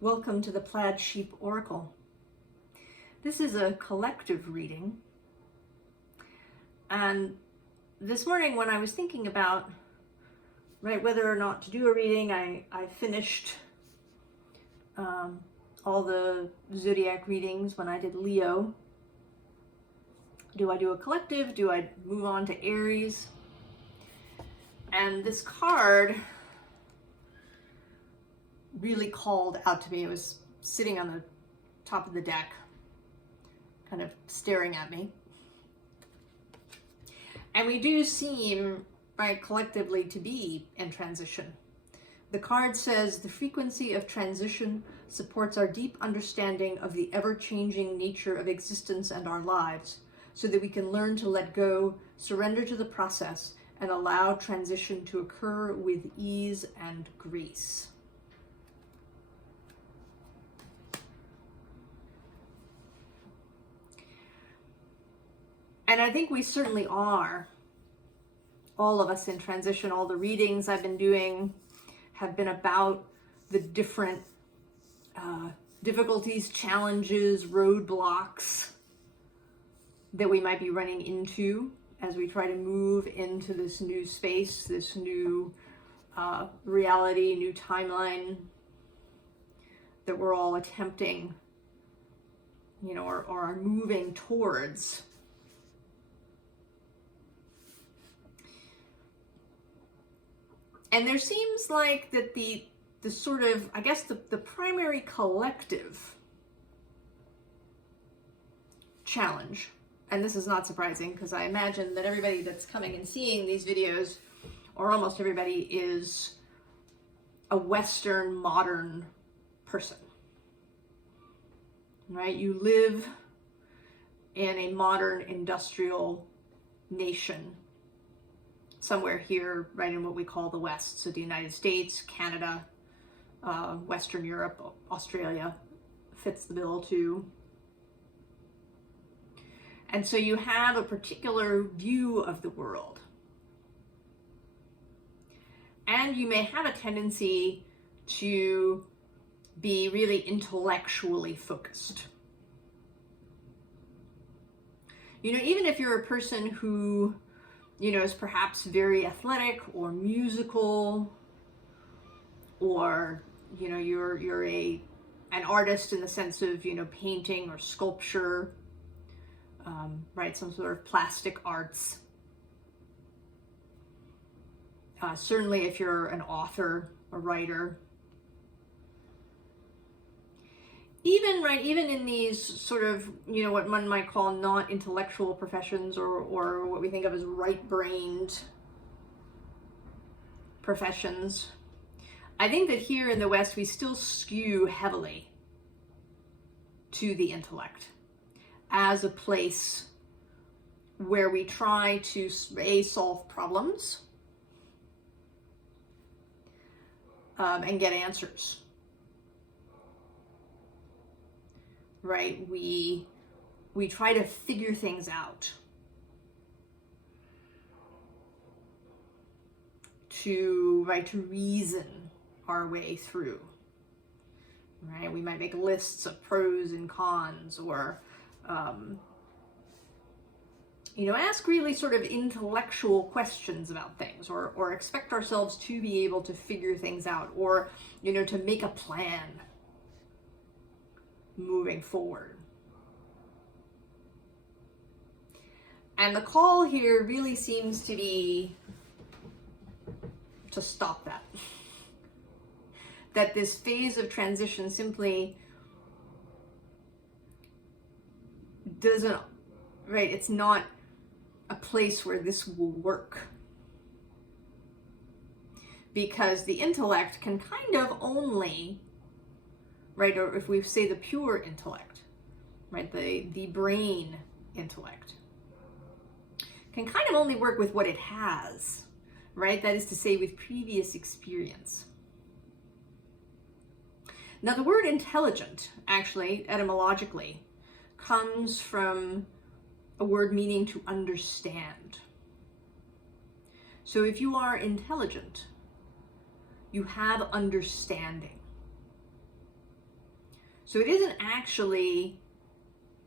Welcome to the Plaid Sheep Oracle. This is a collective reading, and this morning when I was thinking about whether or not to do a reading, I finished all the zodiac readings when I did Leo. Do I do a collective? Do I move on to Aries? And this card really called out to me. It was sitting on the top of the deck, kind of staring at me. And we do seem, collectively to be in transition. The card says, the frequency of transition supports our deep understanding of the ever-changing nature of existence and our lives, so that we can learn to let go, surrender to the process, and allow transition to occur with ease and grace. And I think we certainly are, all of us in transition. All the readings I've been doing have been about the different difficulties, challenges, roadblocks that we might be running into as we try to move into this new space, this new reality, new timeline that we're all attempting, or are moving towards. And there seems like that the sort of, I guess, the primary collective challenge, and this is not surprising because I imagine that everybody that's coming and seeing these videos, or almost everybody, is a Western modern person, right? You live in a modern industrial nation, somewhere here, right in what we call the West. So the United States, Canada, Western Europe, Australia fits the bill too. And so you have a particular view of the world. And you may have a tendency to be really intellectually focused. Even if you're a person who is perhaps very athletic or musical, or you're an artist in the sense of painting or sculpture, some sort of plastic arts. Certainly if you're an author, a writer. Even in these sort of, what one might call not intellectual professions, or what we think of as right-brained professions, I think that here in the West, we still skew heavily to the intellect as a place where we try to solve problems and get answers. Right? We try to figure things out, to reason our way through. Right? We might make lists of pros and cons, or ask really sort of intellectual questions about things, or expect ourselves to be able to figure things out, or to make a plan moving forward. And the call here really seems to be to stop that. That this phase of transition simply doesn't, it's not a place where this will work. Because the intellect can kind of only, or if we say the pure intellect, the brain intellect, can kind of only work with what it has, that is to say, with previous experience. Now, the word intelligent, actually, etymologically, comes from a word meaning to understand. So if you are intelligent, you have understanding. So it isn't actually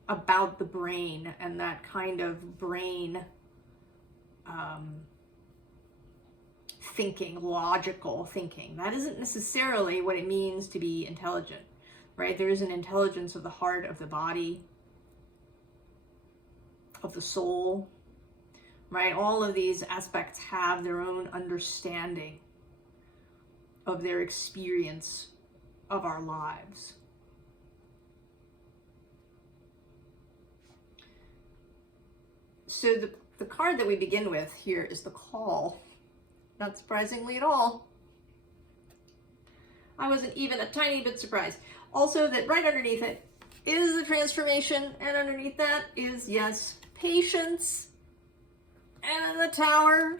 about the brain and that kind of brain thinking, logical thinking. That isn't necessarily what it means to be intelligent, right? There is an intelligence of the heart, of the body, of the soul, right? All of these aspects have their own understanding of their experience of our lives. So the card that we begin with here is the Call. Not surprisingly at all. I wasn't even a tiny bit surprised. Also, that right underneath it is the Transformation, and underneath that is, yes, Patience, and then the Tower,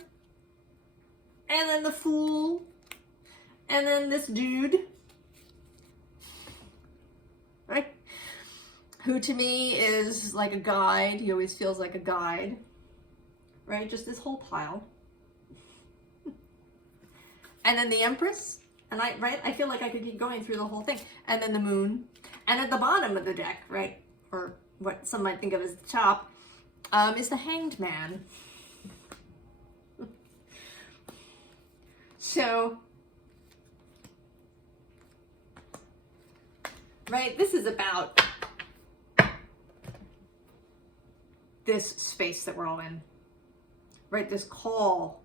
and then the Fool, and then this dude, right? Who to me is like a guide. He always feels like a guide, right? Just this whole pile. And then the Empress, and I feel like I could keep going through the whole thing. And then the Moon, and at the bottom of the deck, right, or what some might think of as the top, is the Hanged Man. So, right, this is about this space that we're all in, right? This call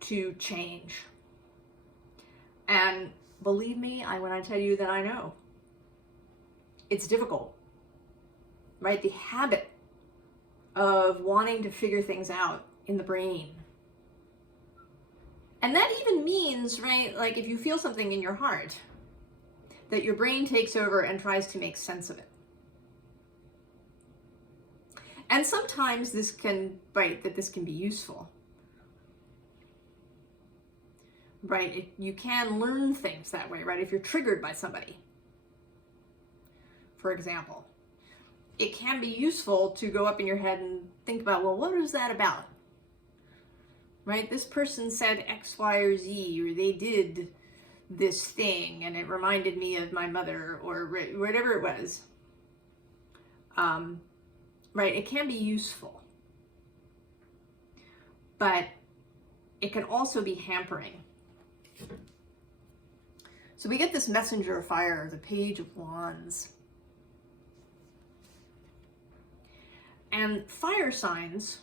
to change. And believe me, when I tell you that I know, it's difficult, right? The habit of wanting to figure things out in the brain. And that even means, right, like if you feel something in your heart, that your brain takes over and tries to make sense of it. And sometimes this can, this can be useful. Right, you can learn things that way, right? If you're triggered by somebody, for example, it can be useful to go up in your head and think about, well, what is that about? Right? This person said X, Y, or Z, or they did this thing, and it reminded me of my mother, or whatever it was. Right? It can be useful, but it can also be hampering. So we get this Messenger of Fire, the Page of Wands. And fire signs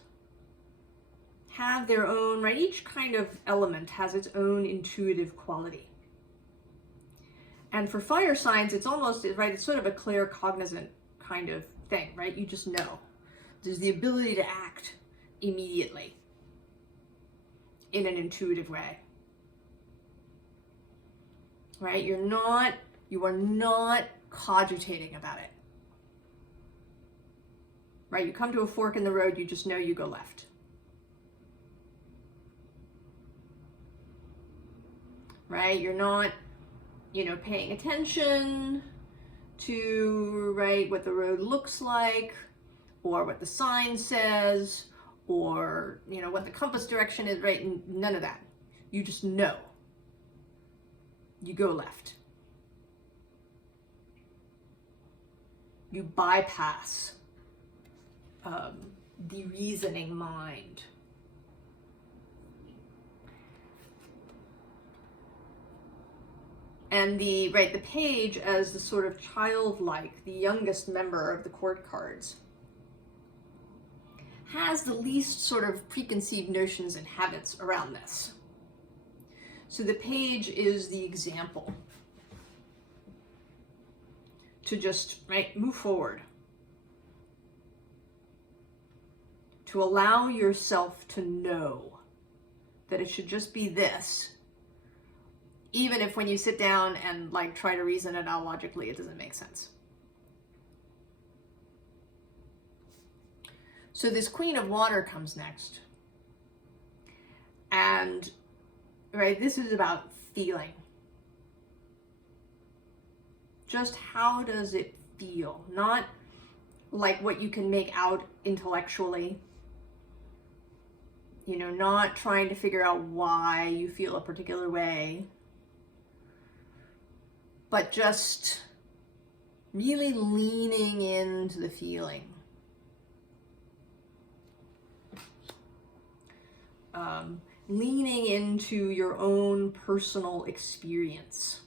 have their own, right? Each kind of element has its own intuitive quality. And for fire signs, it's almost, right, it's sort of a claircognizant kind of thing, right? You just know. There's the ability to act immediately in an intuitive way. Right? You are not cogitating about it. Right? You come to a fork in the road, you just know you go left. Right? You're not, paying attention to, right, what the road looks like, or what the sign says, or, what the compass direction is, right? None of that. You just know. You go left. You bypass the reasoning mind. And the page as the sort of childlike, the youngest member of the court cards, has the least sort of preconceived notions and habits around this. So the page is the example to just, move forward. To allow yourself to know that it should just be this, even if when you sit down and try to reason it out logically, it doesn't make sense. So this Queen of Water comes next. And, this is about feeling. Just how does it feel? Not like what you can make out intellectually. Not trying to figure out why you feel a particular way. but just really leaning into the feeling. Leaning into your own personal experience.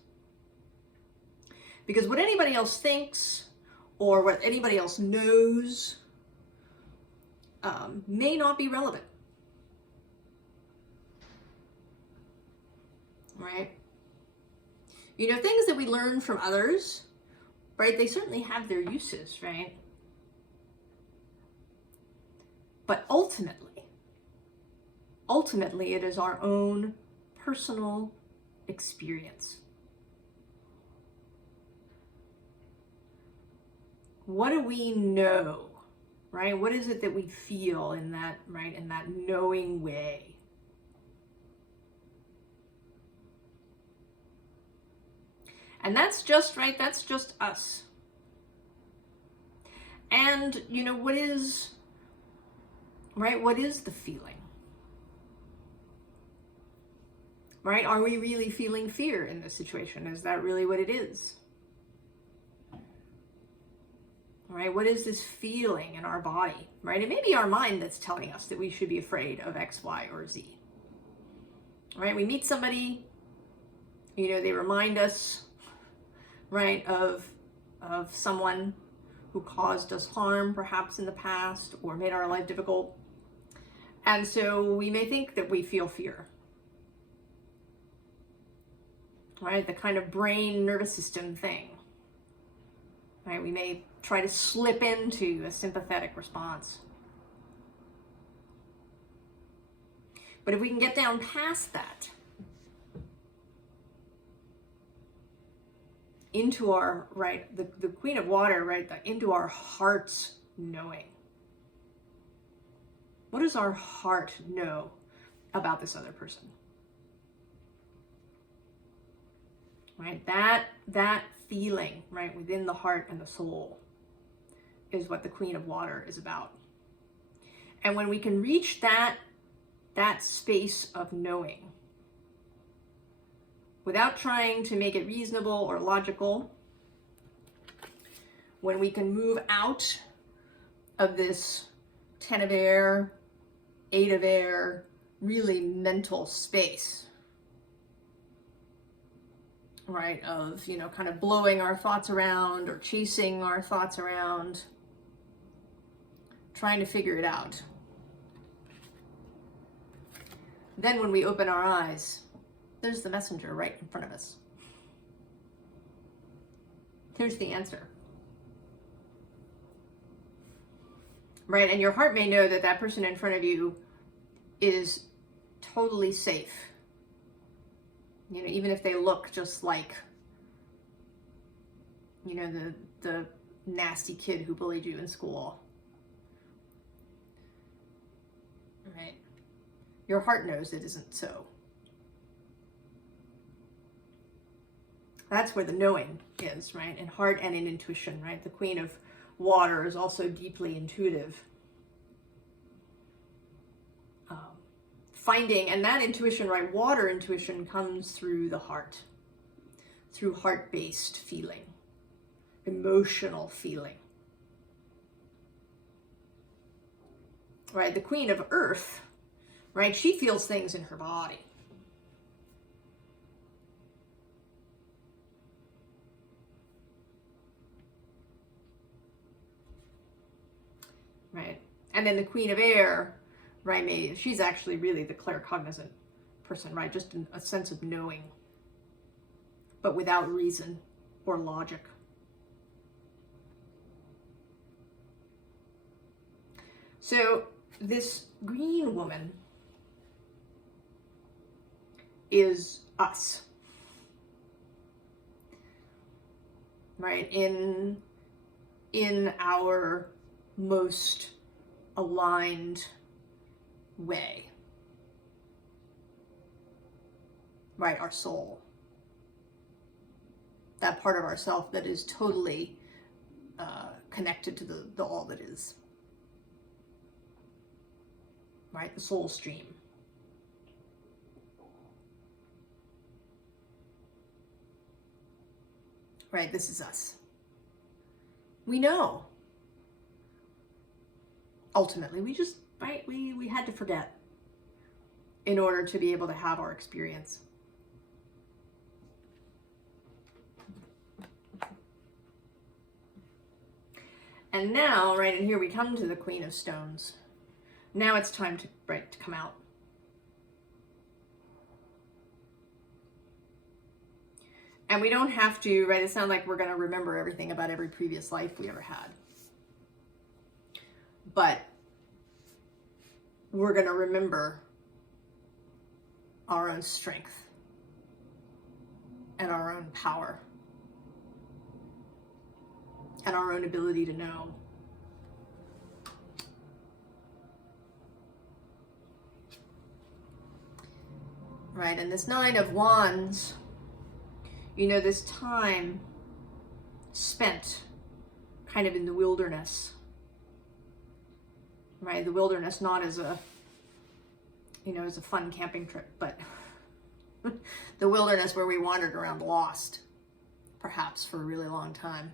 Because what anybody else thinks or what anybody else knows may not be relevant. Right? You know, things that we learn from others, right, they certainly have their uses, right? But ultimately, it is our own personal experience. What do we know, right? What is it that we feel in that, right, in that knowing way? And that's just, right, that's just us. And, you know, what is, right, what is the feeling? Right? Are we really feeling fear in this situation? Is that really what it is? Right? What is this feeling in our body? Right? It may be our mind that's telling us that we should be afraid of X, Y, or Z. Right? We meet somebody, you know, they remind us, right, of someone who caused us harm, perhaps in the past, or made our life difficult. And so we may think that we feel fear. Right? The kind of brain nervous system thing. Right? We may try to slip into a sympathetic response. But if we can get down past that, into our, right, the Queen of Water, right, into our heart's knowing. What does our heart know about this other person? Right, that feeling, right, within the heart and the soul is what the Queen of Water is about. And when we can reach that space of knowing, without trying to make it reasonable or logical, when we can move out of this 10 of air, 8 of air, really mental space, right, of, you know, kind of blowing our thoughts around or chasing our thoughts around, trying to figure it out. Then when we open our eyes, there's the messenger right in front of us. Here's the answer. Right, and your heart may know that that person in front of you is totally safe. You know, even if they look just like, you know, the nasty kid who bullied you in school. Right? Your heart knows it isn't so. That's where the knowing is, right? In heart and in intuition, right? The Queen of Water is also deeply intuitive. Finding, and that intuition, right, water intuition comes through the heart, through heart-based feeling, emotional feeling. Right, the Queen of Earth, right, she feels things in her body. Right, and then the Queen of Air, right, she's actually really the claircognizant person, right? Just a sense of knowing, but without reason or logic. So this green woman is us, right? In our most aligned way, right? Our soul, that part of ourself that is totally connected to the all that is, right? The soul stream. right? This is us. We know. Ultimately, we just, right, we had to forget in order to be able to have our experience. And now, right, and here we come to the Queen of Stones. Now it's time to, right, to come out. And we don't have to, right, it's not like we're going to remember everything about every previous life we ever had. But we're going to remember our own strength and our own power and our own ability to know. Right, and this Nine of Wands, you know, this time spent kind of in the wilderness, right? The wilderness, not as a, you know, as a fun camping trip, but the wilderness where we wandered around lost, perhaps for a really long time.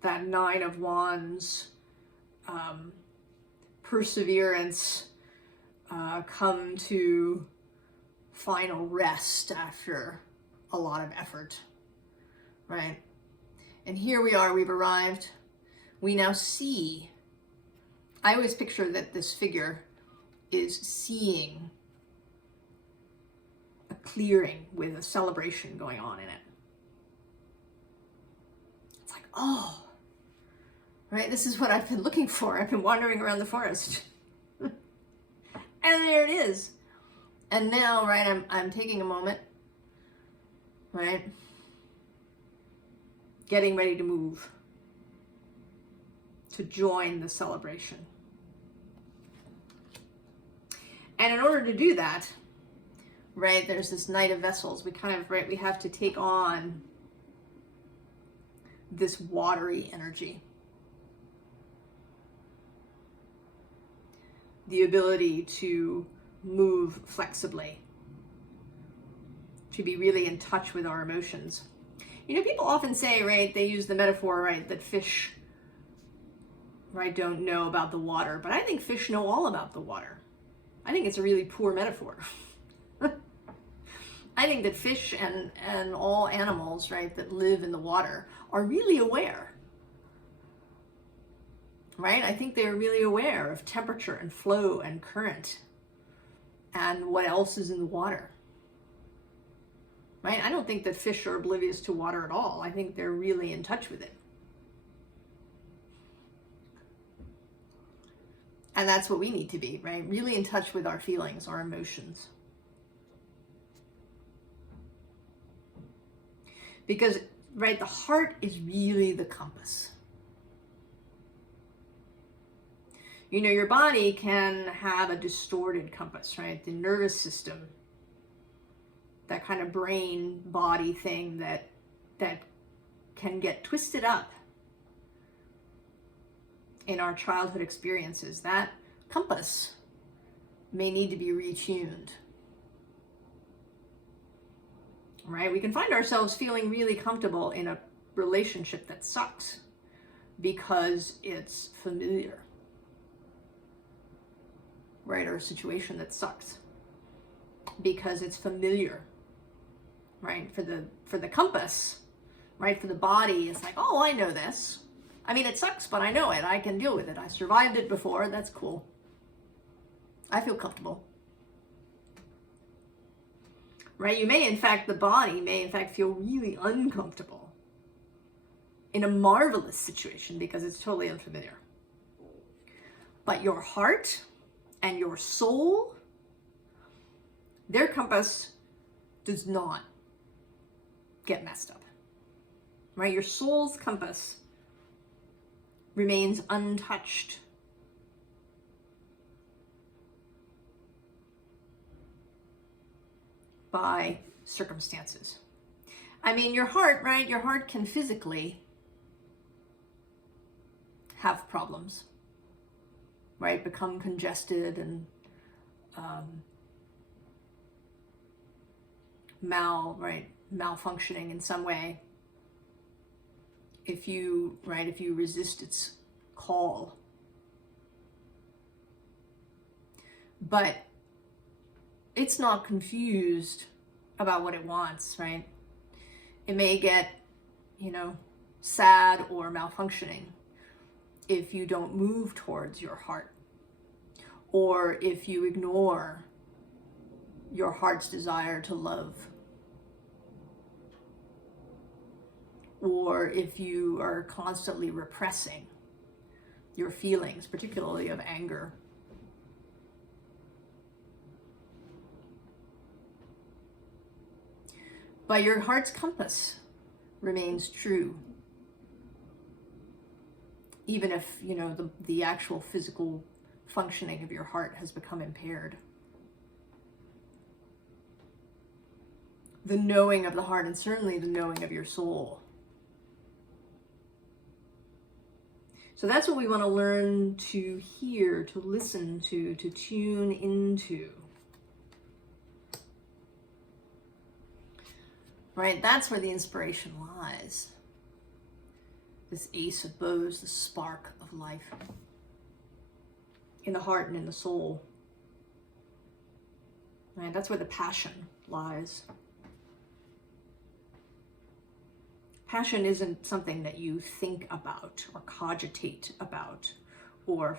That Nine of Wands, perseverance, come to final rest after a lot of effort, right? And here we are, we've arrived. We now see, I always picture that this figure is seeing a clearing with a celebration going on in it. It's like, oh, right, this is what I've been looking for. I've been wandering around the forest. And there it is. And now, right, I'm taking a moment, right, getting ready to move, to join the celebration. And in order to do that, right, there's this Knight of Vessels. We kind of, right, we have to take on this watery energy. The ability to move flexibly, to be really in touch with our emotions. You know, people often say, right, they use the metaphor, right, that fish, right, don't know about the water, but I think fish know all about the water. I think it's a really poor metaphor. I think that fish and all animals, right, that live in the water are really aware. Right? I think they're really aware of temperature and flow and current and what else is in the water. Right? I don't think that fish are oblivious to water at all. I think they're really in touch with it. And that's what we need to be, right? Really in touch with our feelings, our emotions. Because, right, the heart is really the compass. You know, your body can have a distorted compass, right? The nervous system, that kind of brain body thing that can get twisted up in our childhood experiences. That compass may need to be retuned. Right? We can find ourselves feeling really comfortable in a relationship that sucks because it's familiar. Right, or a situation that sucks because it's familiar, right? For the compass, right? For the body, it's like, oh, I know this. I mean, it sucks, but I know it. I can deal with it. I survived it before. That's cool. I feel comfortable. Right? You may, in fact, the body may, in fact, feel really uncomfortable in a marvelous situation because it's totally unfamiliar. But your heart and your soul, their compass does not get messed up, right? Your soul's compass remains untouched. By circumstances. I mean, your heart, right? Your heart can physically have problems. Right, become congested and malfunctioning in some way. If you resist its call. But it's not confused about what it wants, right? It may get, sad or malfunctioning if you don't move towards your heart, or if you ignore your heart's desire to love, or if you are constantly repressing your feelings, particularly of anger. But your heart's compass remains true, even if, the actual physical functioning of your heart has become impaired. The knowing of the heart, and certainly the knowing of your soul. So that's what we want to learn to hear, to listen to tune into. Right? That's where the inspiration lies. This Ace of Bows, the spark of life. In the heart and in the soul. Right? That's where the passion lies. Passion isn't something that you think about or cogitate about or,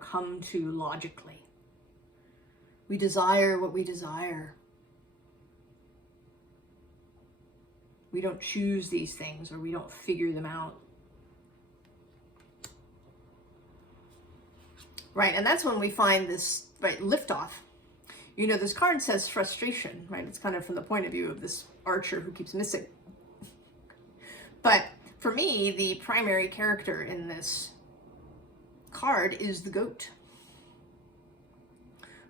come to logically. We desire what we desire. We don't choose these things, or we don't figure them out. Right, and that's when we find this, liftoff. This card says frustration, right? It's kind of from the point of view of this archer who keeps missing. But for me, the primary character in this card is the goat,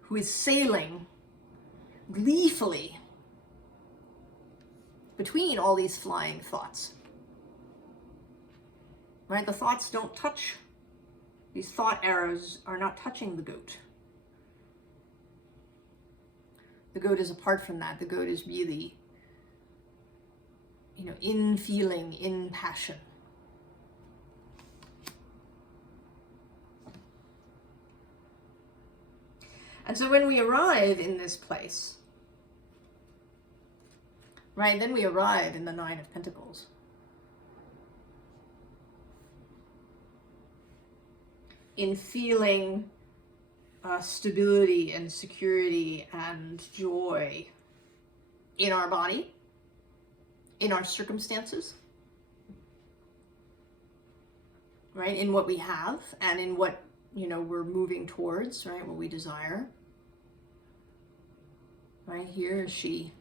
who is sailing gleefully between all these flying thoughts. Right? The thoughts don't touch. These thought arrows are not touching the goat. The goat is apart from that. The goat is really, in feeling, in passion. And so when we arrive in this place, right, then we arrive in the Nine of Pentacles. In feeling stability and security and joy in our body, in our circumstances, right, in what we have and in what, we're moving towards, right, what we desire. Right here, she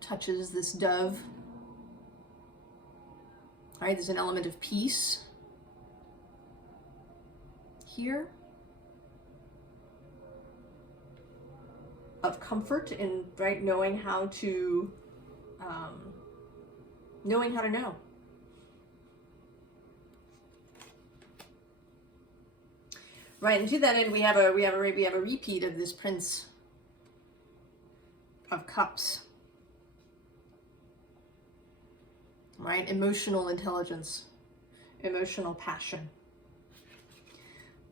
touches this dove. All right, there's an element of peace here, of comfort in, knowing how to know. Right, and to that end, we have a repeat of this Prince of Cups. Right? Emotional intelligence, emotional passion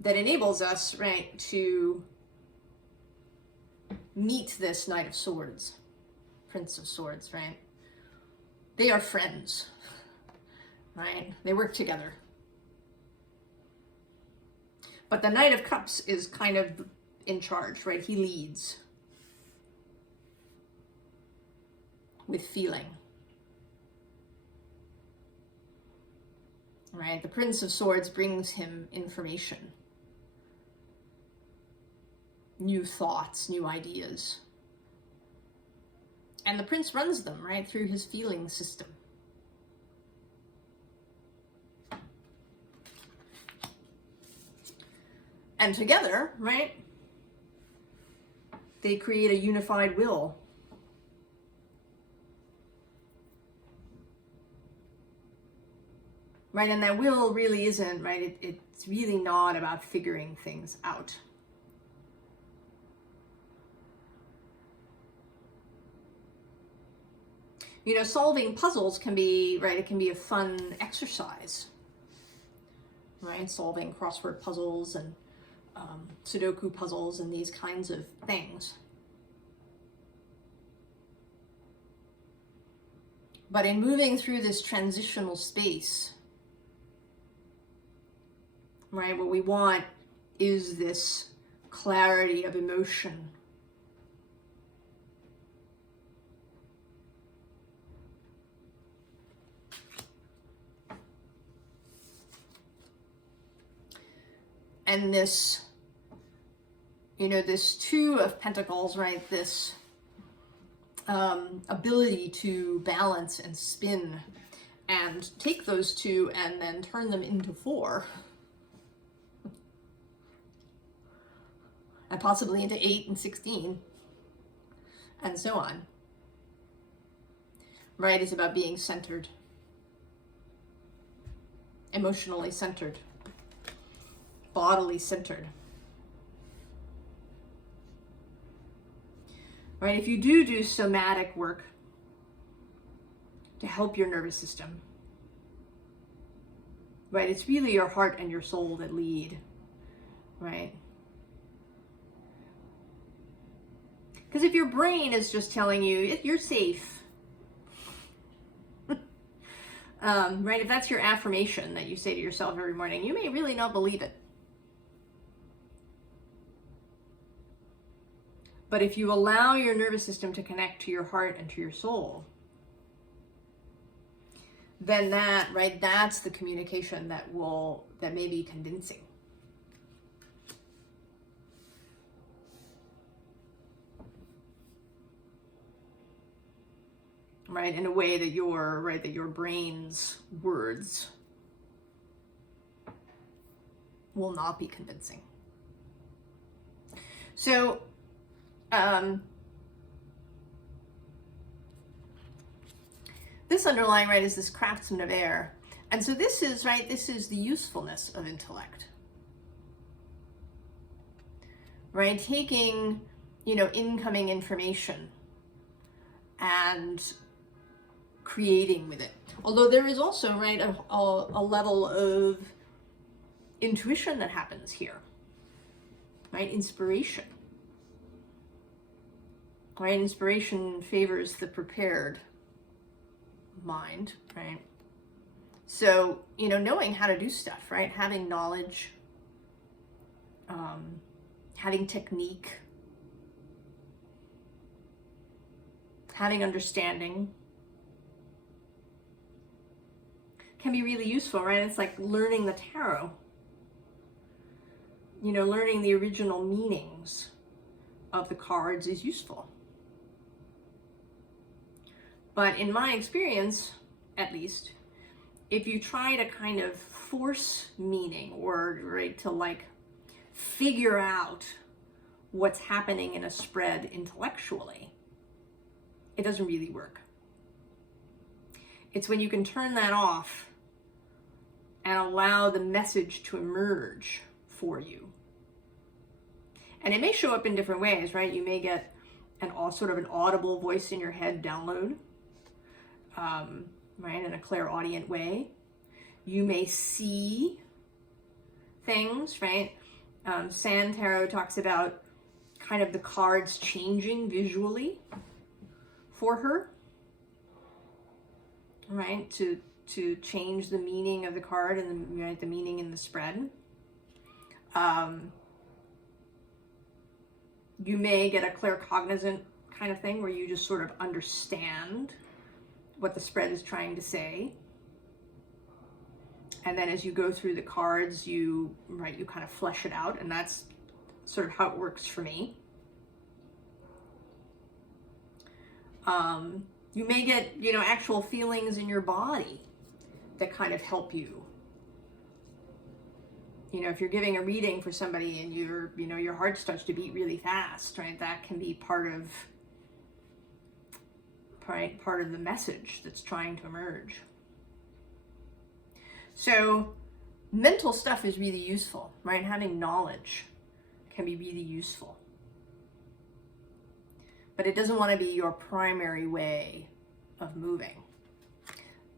that enables us, right, to meet this Knight of Swords, Prince of Swords, right? They are friends, right? They work together. But the Knight of Cups is kind of in charge, right? He leads with feeling. Right? The Prince of Swords brings him information, new thoughts, new ideas. And the Prince runs them, right, through his feeling system. And together, right, they create a unified will. Right, and that will really isn't, right, it's really not about figuring things out. You know, solving puzzles can be, right, it can be a fun exercise, right? Solving crossword puzzles and Sudoku puzzles and these kinds of things. But in moving through this transitional space, right, what we want is this clarity of emotion. And this, you know, this Two of Pentacles, right, this ability to balance and spin and take those two and then turn them into four. And possibly into 8 and 16, and so on. Right? It's about being centered, emotionally centered, bodily centered. Right? If you do somatic work to help your nervous system, right? It's really your heart and your soul that lead, right? Because if your brain is just telling you, you're safe, right? If that's your affirmation that you say to yourself every morning, you may really not believe it. But if you allow your nervous system to connect to your heart and to your soul, then that, right, that's the communication that may be convincing. Right, in a way that your brain's words will not be convincing. So, this underlying, right, is this craftsman of air. And so this is, right, this is the usefulness of intellect. Right, taking, you know, incoming information and creating with it. Although there is also, right, a level of intuition that happens here, right? Inspiration, right? Inspiration favors the prepared mind, right? So, you know, knowing how to do stuff, right? Having knowledge, having technique, having understanding can be really useful, right? It's like learning the tarot. You know, learning the original meanings of the cards is useful. But in my experience, at least, if you try to kind of force meaning or, right, to like figure out what's happening in a spread intellectually, it doesn't really work. It's when you can turn that off and allow the message to emerge for you. And it may show up in different ways, right? You may get sort of an audible voice in your head download, right, in a clairaudient way. You may see things, right? Sand Tarot talks about kind of the cards changing visually for her, right? To change the meaning of the card and the meaning in the spread. You may get a claircognizant kind of thing where you just sort of understand what the spread is trying to say. And then as you go through the cards, you kind of flesh it out, and that's sort of how it works for me. You may get, you know, actual feelings in your body that kind of help you. You know, if you're giving a reading for somebody and your heart starts to beat really fast, right? That can be part of the message that's trying to emerge. So mental stuff is really useful, right? Having knowledge can be really useful. But it doesn't want to be your primary way of moving.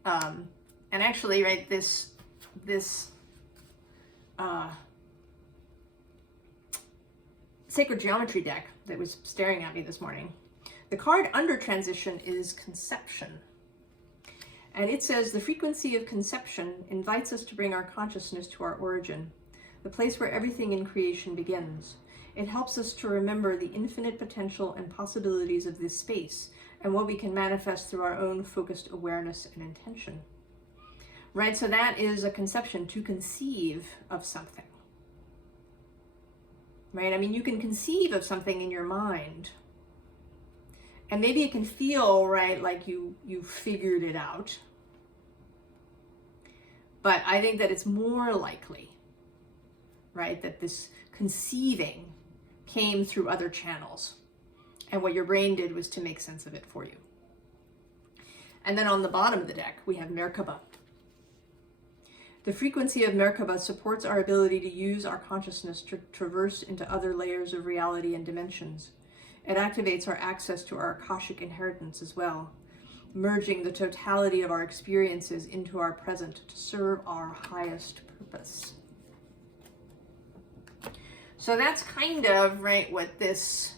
And actually, right, this sacred geometry deck that was staring at me this morning, the card under transition is conception. And it says, the frequency of conception invites us to bring our consciousness to our origin, the place where everything in creation begins. It helps us to remember the infinite potential and possibilities of this space and what we can manifest through our own focused awareness and intention. Right, so that is a conception, to conceive of something. Right, I mean, you can conceive of something in your mind, and maybe it can feel, right, like you figured it out. But I think that it's more likely, right, that this conceiving came through other channels, and what your brain did was to make sense of it for you. And then on the bottom of the deck, we have Merkaba. The frequency of Merkaba supports our ability to use our consciousness to traverse into other layers of reality and dimensions. It activates our access to our Akashic inheritance as well, merging the totality of our experiences into our present to serve our highest purpose. So that's kind of, right, what this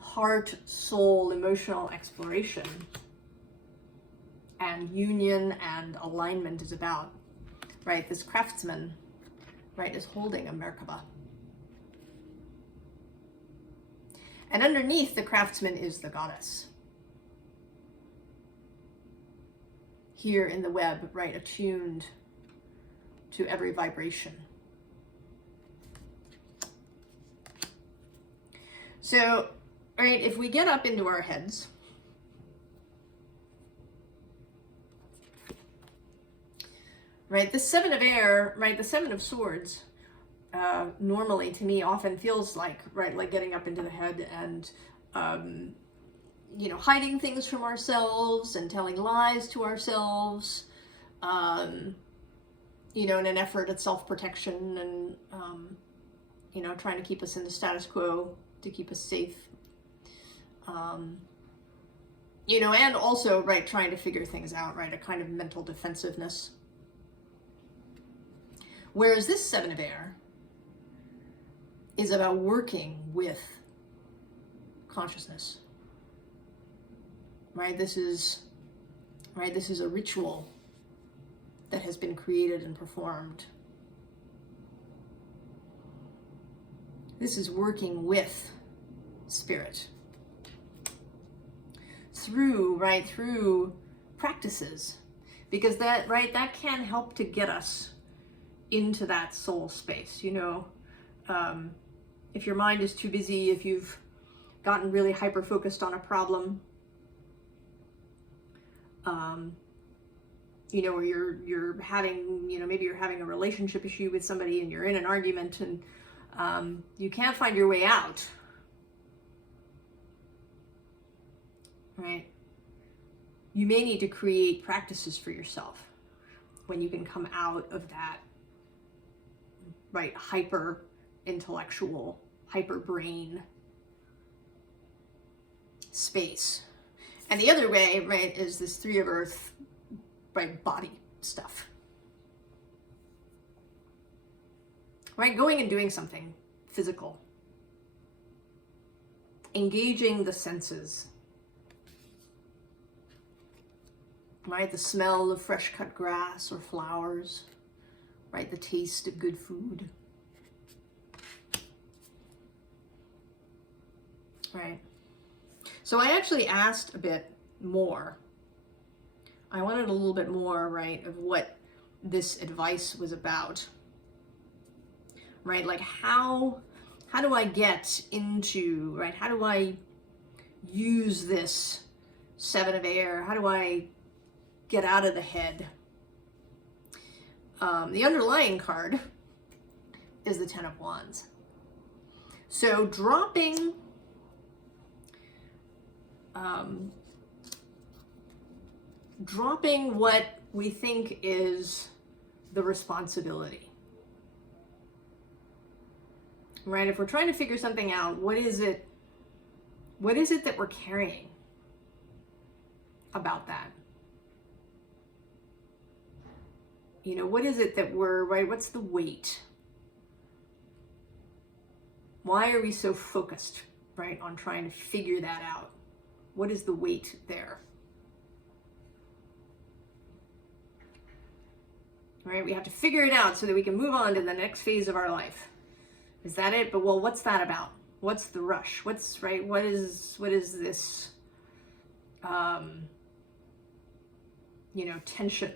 heart, soul, emotional exploration and union and alignment is about. Right, this craftsman, right, is holding a Merkaba. And underneath the craftsman is the goddess. Here in the web, right, attuned to every vibration. So, right, if we get up into our heads, right, the Seven of Air, right, the Seven of Swords, normally to me often feels like, right, like getting up into the head and, you know, hiding things from ourselves and telling lies to ourselves, you know, in an effort at self-protection and, you know, trying to keep us in the status quo, to keep us safe. You know, and also, right, trying to figure things out, right, a kind of mental defensiveness. Whereas this Seven of Air is about working with consciousness, right? This is a ritual that has been created and performed. This is working with spirit through practices, because that can help to get us into that soul space. You know, if your mind is too busy, if you've gotten really hyper focused on a problem, you know, or you're having, you know, maybe you're having a relationship issue with somebody and you're in an argument and you can't find your way out, right? You may need to create practices for yourself when you can come out of that, right, hyper intellectual, hyper brain space. And the other way, right, is this Three of Earth, right, body stuff. Right, going and doing something physical. Engaging the senses. Right, the smell of fresh cut grass or flowers. Right, the taste of good food. Right. So I actually asked a bit more. I wanted a little bit more, right, of what this advice was about. Right, like how do I get into, right, how do I use this Seven of Air? How do I get out of the head? The underlying card is the Ten of Wands. So dropping what we think is the responsibility. Right? If we're trying to figure something out, what is it that we're carrying? about that? You know, what is it that we're, right? What's the weight? Why are we so focused, right, on trying to figure that out? What is the weight there? Right? We have to figure it out so that we can move on to the next phase of our life. Is that it? But well, what's that about? What's the rush? What's, right? What is this, you know, tension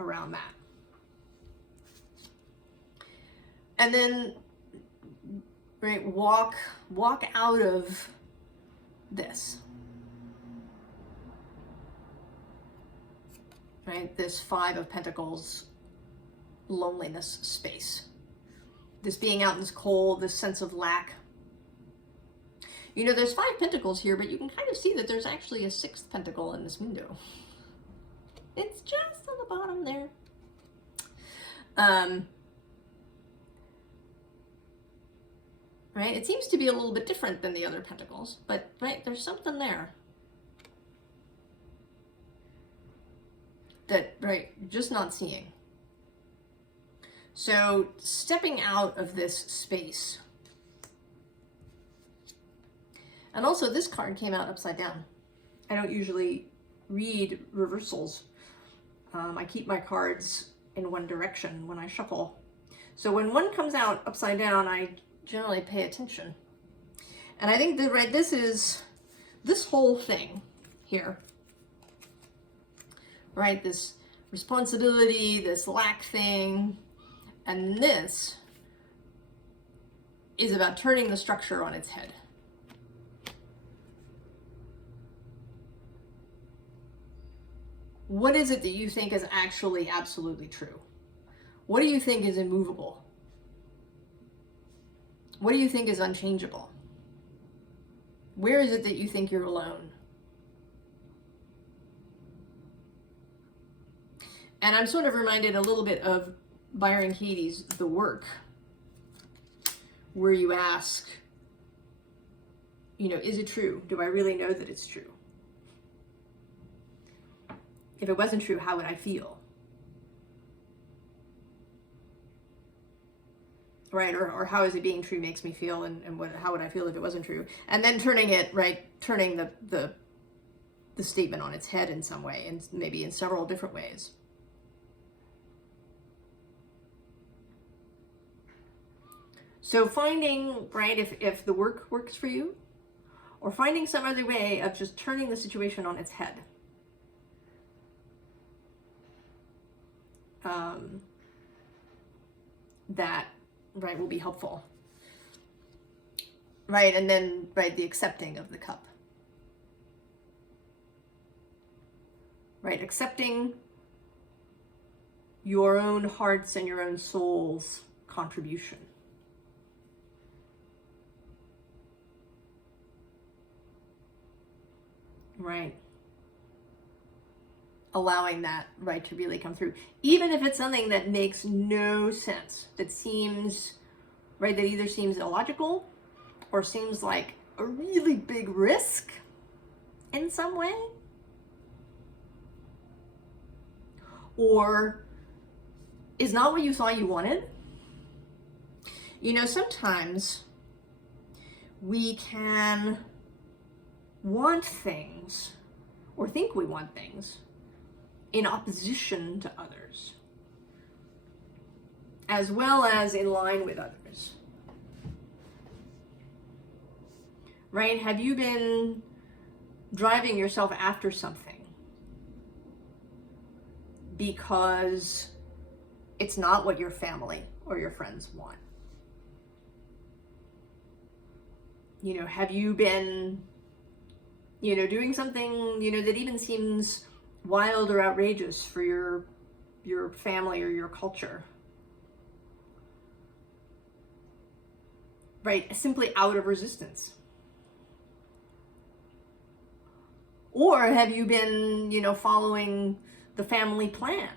around that? And then, right, walk out of this. Right? This Five of Pentacles loneliness space. This being out in this cold, this sense of lack. You know, there's 5 pentacles here, but you can kind of see that there's actually a 6th pentacle in this window. It's just on the bottom there. Right? It seems to be a little bit different than the other pentacles, but right, there's something there. That, right, just not seeing. So stepping out of this space. And also this card came out upside down. I don't usually read reversals. I keep my cards in one direction when I shuffle. So when one comes out upside down, I generally pay attention. And I think that, right, this is this whole thing here. Right, this responsibility, this lack thing, and this is about turning the structure on its head. What is it that you think is actually absolutely true? What do you think is immovable? What do you think is unchangeable? Where is it that you think you're alone? And I'm sort of reminded a little bit of Byron Katie's The Work, where you ask, you know, is it true? Do I really know that it's true? If it wasn't true, how would I feel? Right, or how is it being true makes me feel, and how would I feel if it wasn't true? And then turning it, right, turning the statement on its head in some way, and maybe in several different ways. So finding, right, if the work works for you, or finding some other way of just turning the situation on its head. That, right, will be helpful. Right, and then, right, the accepting of the cup. Right, accepting your own heart's and your own soul's contribution. Right. Allowing that, right, to really come through. Even if it's something that makes no sense, that seems, right, that either seems illogical or seems like a really big risk in some way. Or is not what you thought you wanted. You know, sometimes we can want things, or think we want things, in opposition to others, as well as in line with others. Right? Have you been driving yourself after something because it's not what your family or your friends want? You know, have you been, you know, doing something, you know, that even seems wild or outrageous for your family or your culture? Right? Simply out of resistance. Or have you been, you know, following the family plan?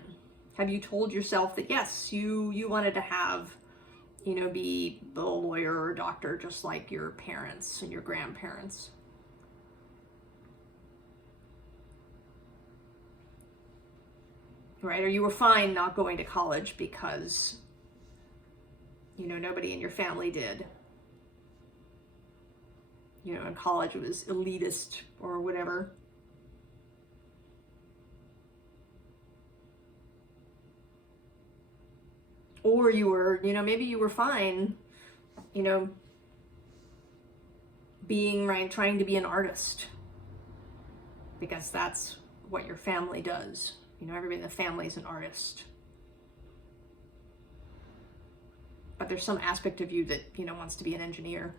Have you told yourself that, yes, you wanted to have, you know, be a lawyer or a doctor just like your parents and your grandparents? right? Or you were fine not going to college because, you know, nobody in your family did. You know, in college it was elitist or whatever. Or you were, you know, maybe you were fine, you know, being, right, trying to be an artist because that's what your family does. You know, everybody in the family is an artist. But there's some aspect of you that, you know, wants to be an engineer.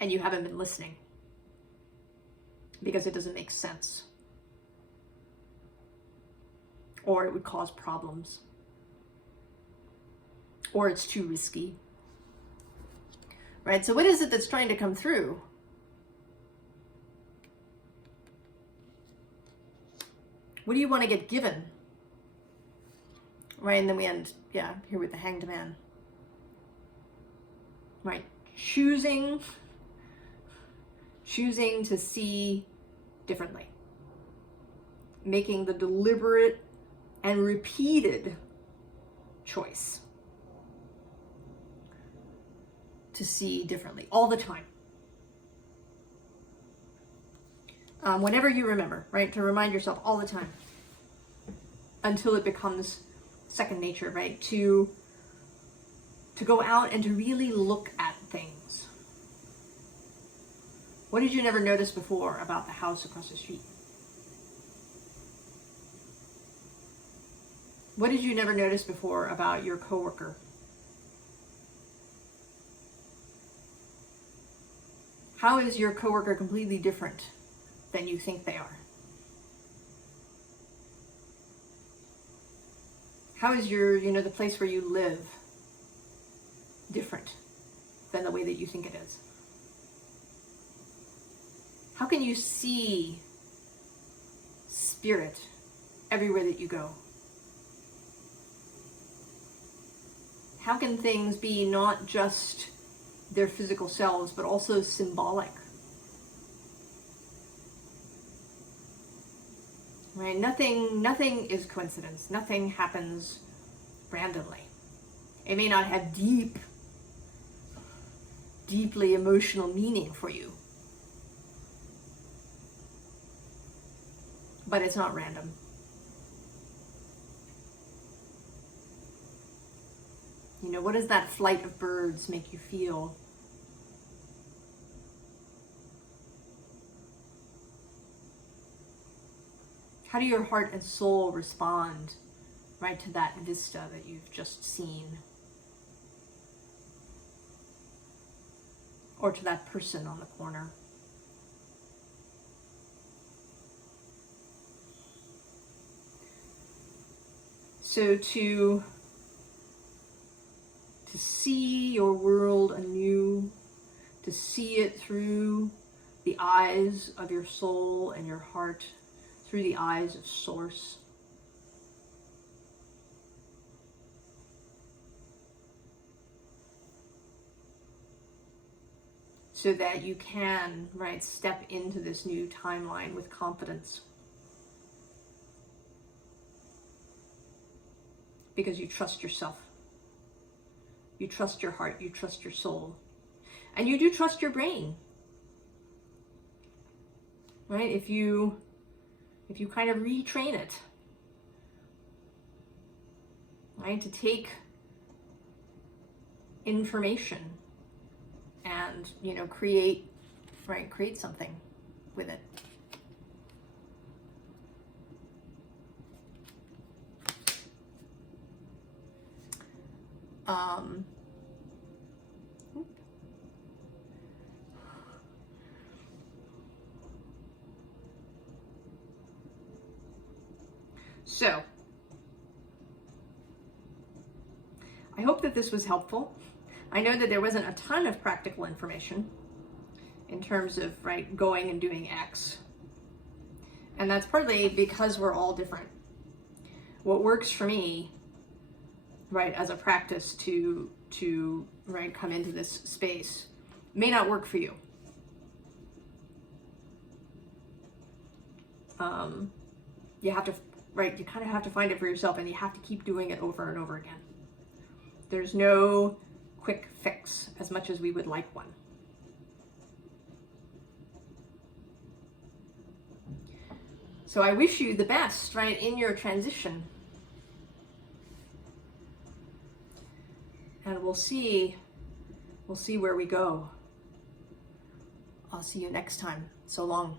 And you haven't been listening because it doesn't make sense. Or it would cause problems. Or it's too risky. Right? So what is it that's trying to come through? What do you want to get given? Right? And then we end, yeah, here with the Hanged Man. Right? Choosing to see differently. Making the deliberate and repeated choice to see differently all the time. Whenever you remember, right? To remind yourself all the time until it becomes second nature, right? To go out and to really look at things. What did you never notice before about the house across the street? What did you never notice before about your coworker? How is your coworker completely different than you think they are? How is your, you know, the place where you live different than the way that you think it is? How can you see spirit everywhere that you go? How can things be not just their physical selves, but also symbolic? Right? Nothing is coincidence. Nothing happens randomly. It may not have deeply emotional meaning for you, but it's not random. You know, what does that flight of birds make you feel? How do your heart and soul respond, right, to that vista that you've just seen? Or to that person on the corner? So to see your world anew, to see it through the eyes of your soul and your heart, through the eyes of Source. So that you can, right, step into this new timeline with confidence. Because you trust yourself. You trust your heart, you trust your soul. And you do trust your brain. Right? If you kind of retrain it, right, to take information and, you know, create something with it. So, I hope that this was helpful. I know that there wasn't a ton of practical information in terms of, right, going and doing X. And that's partly because we're all different. What works for me, right, as a practice to right, come into this space may not work for you. You have to, right, you kind of have to find it for yourself, and you have to keep doing it over and over again. There's no quick fix, as much as we would like one. So I wish you the best, right, in your transition. And we'll see where we go. I'll see you next time. So long.